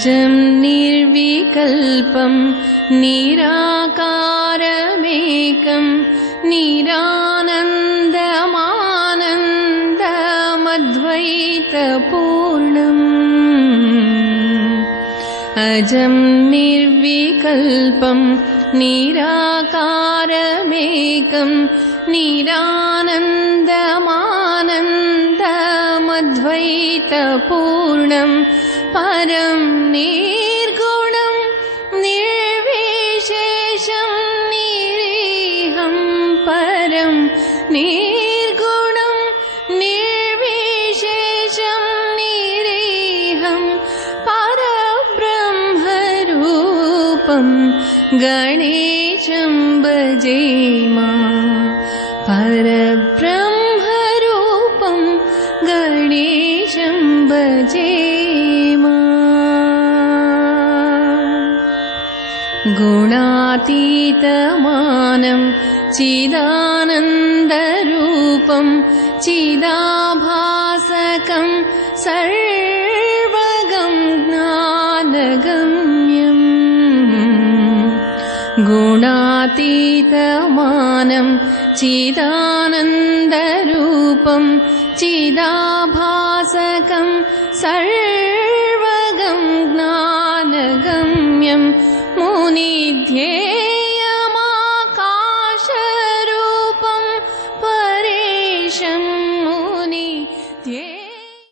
अजं निर्विकल्पं निराकारमेकं निरानन्दमानन्दमद्वैतपूर्णम् अजं निर्विकल्पं निराकारमेकं निरानन्दमानन्दमद्वैतपूर्णं परं निर्गुणं निर्विशेषं निरीहं परं निर्गुणं निर्विशेषं निरीहं परब्रह्मरूपं गणेशं भजेमा परब्रह्मरूपं गणेशं भजेमा गुणातीतमानं चिदानन्दरूपं चिदाभासकं सर्वगं ज्ञानगम्यम् गुणातीतमानं चिदानन्दरूपं चिदाभासकं सर्वगं ज्ञानगम्यं मुनिध्ये